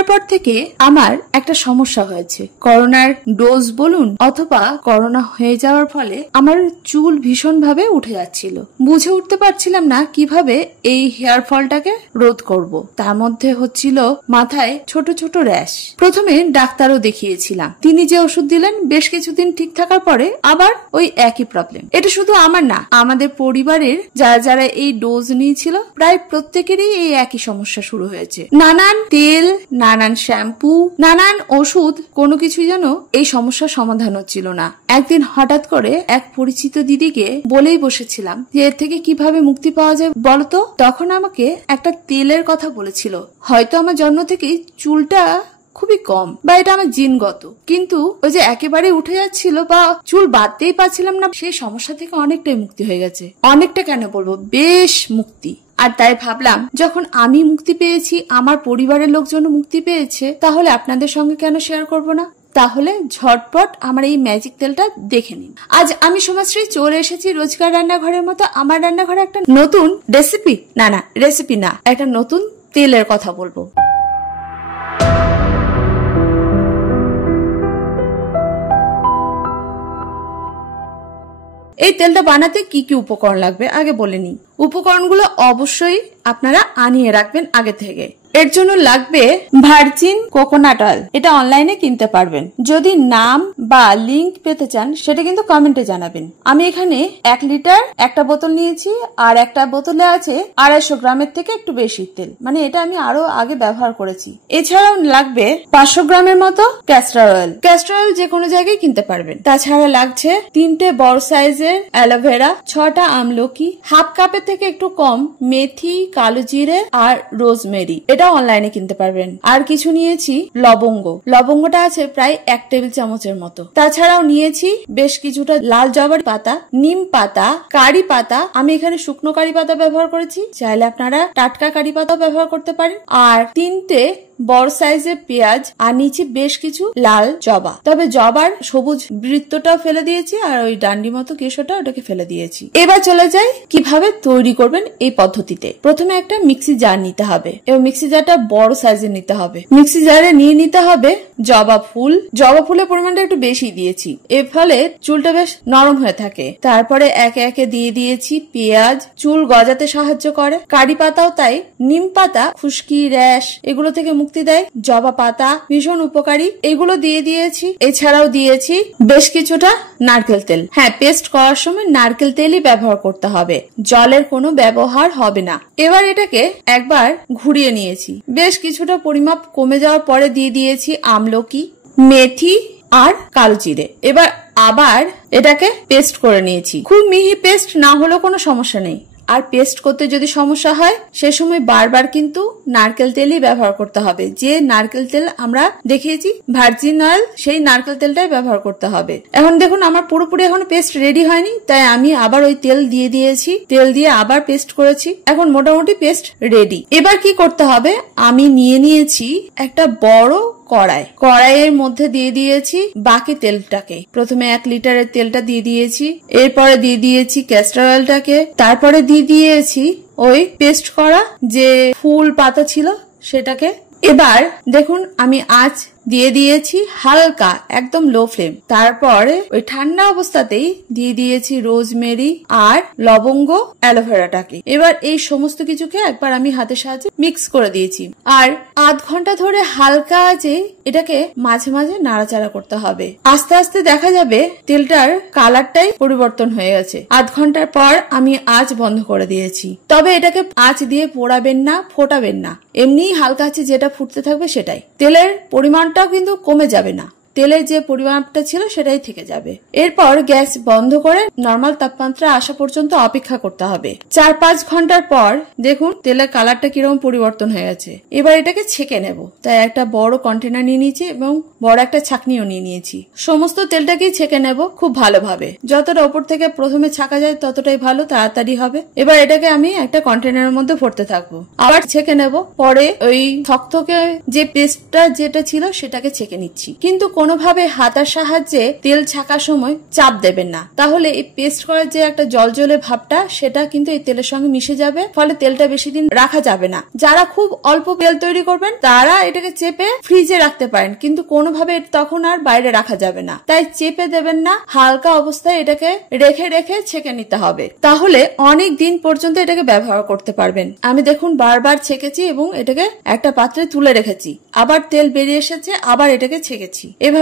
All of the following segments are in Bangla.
করোনার পর থেকে আমার একটা সমস্যা হয়েছে। করোনার ডোজ বলুন অথবা করোনা হয়ে যাওয়ার ফলে আমার চুল ভীষণ ভাবে উঠে যাচ্ছিল। বুঝে উঠতে পারছিলাম না কিভাবে এই হেয়ার ফলটাকে রোধ করব। তার মধ্যে হচ্ছিল মাথায় ছোট ছোট র্যাশ। প্রথমে ডাক্তারও দেখিয়েছিলাম, তিনি যে ওষুধ দিলেন বেশ কিছুদিন ঠিক থাকার পরে আবার ওই একই প্রবলেম। এটা শুধু আমার না, আমাদের পরিবারের যারা যারা এই ডোজ নিয়েছিল প্রায় প্রত্যেকেরই এই একই সমস্যা শুরু হয়েছে। নানান তেল, নানান শ্যাম্পু, নানান ওষুধ, কোনো কিছুই যেন এই সমস্যার সমাধান হচ্ছিল না। একদিন হঠাৎ করে এক পরিচিত দিদিকে বলেই বসেছিলাম যে এর থেকে কিভাবে মুক্তি পাওয়া যায় বলতো। তখন আমাকে একটা তেলের কথা বলেছিল। হয়তো আমার জন্ম থেকেই চুলটা খুবই কম বা এটা আমার জিনগত, কিন্তু ওই যে একেবারে উঠে যাচ্ছিল বা চুল বাঁধতেই পারছিলাম না, সেই সমস্যা থেকে অনেকটাই মুক্তি হয়ে গেছে। অনেকটা কেন বলবো, বেশ মুক্তি। আর তাই ভাবলাম যখন আমি মুক্তি পেয়েছি, আমার পরিবারের লোকজন মুক্তি পেয়েছে, তাহলে আপনাদের সঙ্গে কেন শেয়ার করব না। তাহলে ঝটপট আমার এই ম্যাজিক তেলটা দেখে নিন। আজ আমি সমাজশ্রী চলে এসেছি রোজকার রান্নাঘরের মতো আমার রান্নাঘরে একটা নতুন রেসিপি, রেসিপি না, একটা নতুন তেলের কথা বলবো। এই তেলটা বানাতে কি কি উপকরণ লাগবে আগে বলে নিই। উপকরণগুলো অবশ্যই আপনারা আনিয়ে রাখবেন আগে থেকে। এর জন্য লাগবে ভার্জিন কোকোনাট অয়েল, এটা অনলাইনে কিনতে পারবেন। যদি নাম বা লিংক পেতে চান সেটা কিন্তু কমেন্টে জানাবেন। আমি এখানে 1 লিটার একটা বোতল নিয়েছি, আর একটা বোতলে আছে 250 গ্রামের থেকে একটু বেশি তেল, মানে এটা আমি আরো আগে ব্যবহার করেছি। এছাড়াও লাগবে 500 গ্রামের মতো ক্যাস্টর অয়েল। ক্যাস্টর অয়েল যে কোনো জায়গায় কিনতে পারবেন। তাছাড়া লাগছে 3টে বড় সাইজের অ্যালোভেরা, 6টা আমলকি, হাফ কাপের থেকে একটু কম মেথি, কালো জিরে আর রোজমেরি, এটা অনলাইনে কিনতে পারবেন। আর কিছু নিয়েছি লবঙ্গ, লবঙ্গটা আছে প্রায় 1 টেবিল চামচের মতো। তাছাড়াও নিয়েছি বেশ কিছুটা লাল জবার পাতা, নিম পাতা, কারি পাতা। আমি এখানে শুকনো কারি পাতা ব্যবহার করেছি, চাইলে আপনারা টাটকা কারি পাতা ব্যবহার করতে পারেন। আর 3টে বড় সাইজের পেঁয়াজ, আর নিচে বেশ কিছু লাল জবা, তবে জবার সবুজ বৃত্তটাও ফেলে দিয়েছি আর ওই ডান্ডি মতো কেশোটা ওটাকে ফেলে দিয়েছি। এবার চলে যাই কিভাবে তৈরি করবেন এই পদ্ধতিতে। প্রথমে একটা মিক্সি জার নিতে হবে এবং মিক্সি জারটা বড় সাইজের নিতে হবে। মিক্সি জারে নিয়ে নিতে হবে জবা ফুল। জবা ফুলের পরিমাণটা একটু বেশি দিয়েছি, এর ফলে চুলটা বেশ নরম হয়ে থাকে। তারপরে একে একে দিয়ে দিয়েছি পেঁয়াজ, চুল গজাতে সাহায্য করে। কারি পাতাও তাই। নিম পাতা খুশকি, র্যাশ এগুলো থেকে মুক্তি দেয়। জবা পাতা ভীষণ উপকারী, এগুলো দিয়ে দিয়েছি। এছাড়াও দিয়েছি বেশ কিছুটা নারকেল তেল। হ্যাঁ, পেস্ট করার সময় নারকেল তেলই ব্যবহার করতে হবে, জলের কোনো ব্যবহার হবে না। এবার এটাকে একবার ঘুরিয়ে নিয়েছি। বেশ কিছুটা পরিমাপ কমে যাওয়ার পরে দিয়ে দিয়েছি আমলকি, মেথি আর কালো জিরে। এবার আবার এটাকে পেস্ট করে নিয়েছি। খুব মিহি পেস্ট না হলেও কোনো সমস্যা নেই। আর পেস্ট করতে যদি সমস্যা হয় সে সময় বারবার কিন্তু নারকেল তেলই ব্যবহার করতে হবে। যে নারকেল তেল আমরা দেখিয়েছি ভার্জিন অয়েল, সেই নারকেল তেলটাই ব্যবহার করতে হবে। এখন দেখুন আমার পুরোপুরি এখন পেস্ট রেডি হয়নি, তাই আমি আবার ওই তেল দিয়ে দিয়েছি। তেল দিয়ে আবার পেস্ট করেছি। এখন মোটামুটি পেস্ট রেডি। এবার কি করতে হবে, আমি নিয়ে নিয়েছি একটা বড় কড়াই। কড়াইয়ের মধ্যে দিয়ে দিয়েছি বাকি তেলটাকে। প্রথমে 1 লিটারের তেলটা দিয়ে দিয়েছি, এরপরে দিয়ে দিয়েছি ক্যাস্টর অয়েলটাকে, তারপরে দিয়ে দিয়েছি ওই পেস্ট করা যে ফুল পাতা ছিল সেটাকে। এবার দেখুন আমি আঁচ দিয়ে দিয়েছি হালকা, একদম লো ফ্লেম। তারপরে ওই ঠান্ডা অবস্থাতেই দিয়ে দিয়েছি রোজমেরি আর লবঙ্গ, অ্যালোভেরাটাকে। এবার এই সমস্ত কিছুকে একবার আমি হাতের সাহায্যে মিক্স করে দিয়েছি। আর আধ ঘন্টা ধরে হালকা আঁচে এটাকে মাঝে মাঝে নাড়াচাড়া করতে হবে। আস্তে আস্তে দেখা যাবে তেলটার কালারটাই পরিবর্তন হয়ে গেছে। আধ ঘন্টার পর আমি আঁচ বন্ধ করে দিয়েছি। তবে এটাকে আঁচ দিয়ে পোড়াবেন না, ফোটাবেন না, এমনি হালকা আঁচে যেটা ফুটতে থাকবে সেটাই। তেলের পরিমাণটাও কিন্তু কমে যাবে না, তেলের যে পরিমাপটা ছিল সেটাই থেকে যাবে। এরপর গ্যাস বন্ধ করে নরমাল তাপমাত্রা আসা পর্যন্ত অপেক্ষা করতে হবে। 4-5 ঘন্টার পর দেখুন তেলের কালারটা কিরকম পরিবর্তন হয়ে গেছে। এবার এটাকে ছেঁকে নেব। তাই একটা বড় কন্টেনার নিয়ে নিয়েছি এবং বড় একটা ছাঁকনিও নিয়ে নিয়েছি। সমস্ত তেলটাকেই ছেঁকে নেব খুব ভালোভাবে। যতটা উপর থেকে প্রথমে ছাঁকা যায় ততটাই ভালো, তাড়াতাড়ি হবে। এবার এটাকে আমি একটা কন্টেনারের মধ্যে ভরতে থাকবো। আবার ছেঁকে নেব। পরে ওই থকথকে যে পেস্টটা যেটা ছিল সেটাকে ছেঁকে নিচ্ছি। কিন্তু কোনো কোনোভাবে হাতার সাহায্যে তেল ছাকার সময় চাপ দেবেন না, তাহলে এই পেস্ট করার যে একটা জলজলে ভাবটা সেটা কিন্তু এই তেলের সঙ্গে মিশে যাবে, ফলে তেলটা বেশি দিন রাখা যাবে না। যারা খুব অল্প তেল তৈরি করবেন তারা এটাকে চেপে ফ্রিজে রাখতে পারেন, কিন্তু কোনোভাবে তখন আর বাইরে রাখা যাবে না, তাই চেপে দেবেন না, হালকা অবস্থায় এটাকে রেখে রেখে ছেঁকে নিতে হবে, তাহলে অনেক দিন পর্যন্ত এটাকে ব্যবহার করতে পারবেন। আমি দেখুন বারবার ছেঁকেছি এবং এটাকে একটা পাত্রে তুলে রেখেছি, আবার তেল বেরিয়ে এসেছে, আবার এটাকে ছেঁকেছি, এভাবে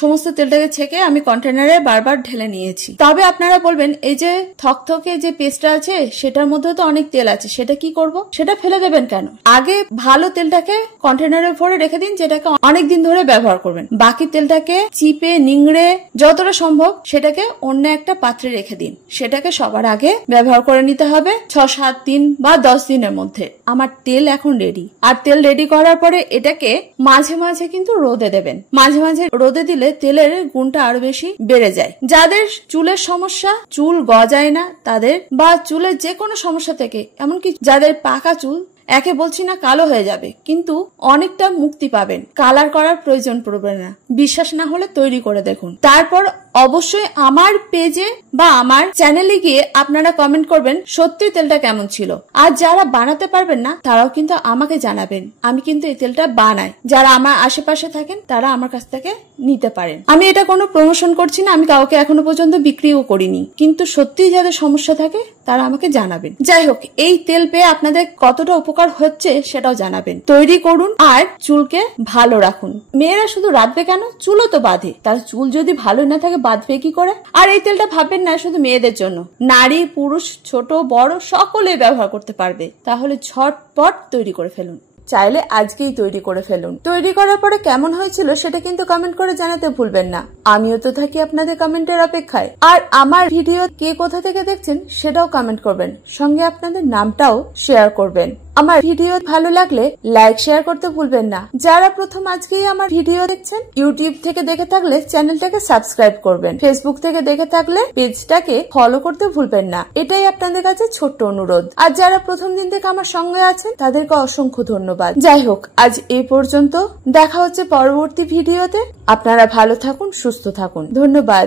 সমস্ত তেলটাকে ছেঁকে আমি কন্টেনারে বারবার ঢেলে নিয়েছি। তবে আপনারা বলবেন এই যে থকথকে যে পেস্টটা আছে সেটার মধ্যে তো অনেক তেল আছে, সেটা কি করব? সেটা ফেলে দেবেন কেন? আগে ভালো তেলটাকে কন্টেনারে ভরে রেখে দিন, যেটাকে অনেক দিন ধরে ব্যবহার করবেন। বাকি তেলটাকে চিপে নিংড়ে যতটা সম্ভব সেটাকে অন্য একটা পাত্রে রেখে দিন, সেটাকে সবার আগে ব্যবহার করে নিতে হবে 6-7 দিন বা 10 দিনের মধ্যে। আমার তেল এখন রেডি। আর তেল রেডি করার পরে এটাকে মাঝে মাঝে কিন্তু রোদে দেবেন, মাঝে মাঝে রোদে দিলে তেলের গুণটা আরো বেশি বেড়ে যায়। যাদের চুলের সমস্যা, চুল গজায় না তাদের, বা চুলের যে কোনো সমস্যা থেকে, এমনকি যাদের পাকা চুল, একে বলছি না কালো হয়ে যাবে, কিন্তু অনেকটা মুক্তি পাবেন, কালার করার প্রয়োজন পড়বে না। বিশ্বাস না হলে তৈরি করে দেখুন। তারপর অবশ্যই আমার পেজে বা আমার চ্যানেলে গিয়ে আপনারা কমেন্ট করবেন সত্যি তেলটা কেমন ছিল। আর যারা বানাতে পারবেন না তারাও কিন্তু আমাকে জানাবেন, আমি কিন্তু এই তেলটা বানাই। যারা আমার আশেপাশে থাকেন তারা আমার কাছ থেকে নিতে পারেন। আমি এটা কোনো প্রমোশন করছি না, আমি কাউকে এখনো পর্যন্ত বিক্রিও করিনি, কিন্তু সত্যি যাদের সমস্যা থাকে তারা আমাকে জানাবেন। যাই হোক, এই তেল পেয়ে আপনাদের কতটা উপকার হচ্ছে সেটাও জানাবেন। তৈরি করুন আর চুলকে ভালো রাখুন। মেয়েরা শুধু রাখবে কেন, চুলও তো বাঁধে, তার চুল যদি ভালো না থাকে বাঁধবে কি করে? আর এই তেলটা ভাববেন না শুধু মেয়েদের জন্য, নারী পুরুষ ছোট বড় সকলে ব্যবহার করতে পারবে। তাহলে ঝটপট তৈরি করে ফেলুন, চাইলে আজকেই তৈরি করে ফেলুন। তৈরি করার পরে কেমন হয়েছিল সেটা কিন্তু কমেন্ট করে জানাতে ভুলবেন না। আমিও তো থাকি আপনাদের কমেন্টের অপেক্ষায়। আর আমার ভিডিও কে কোথা থেকে দেখছেন সেটাও কমেন্ট করবেন, সঙ্গে আপনাদের নামটাও শেয়ার করবেন। আমার ভিডিও ভালো লাগলে লাইক শেয়ার করতে ভুলবেন না। যারা প্রথম আজকেই আমার ভিডিও দেখছেন, ইউটিউব থেকে দেখে থাকলে চ্যানেলটাকে সাবস্ক্রাইব করবেন, ফেসবুক থেকে দেখে থাকলে পেজটাকে ফলো করতে ভুলবেন না। এটাই আপনাদের কাছে ছোট্ট অনুরোধ। আর যারা প্রথম দিন থেকে আমার সঙ্গে আছেন তাদেরকে অসংখ্য ধন্যবাদ। যাই হোক, আজ এই পর্যন্ত, দেখা হচ্ছে পরবর্তী ভিডিওতে। আপনারা ভালো থাকুন, সুস্থ থাকুন, ধন্যবাদ।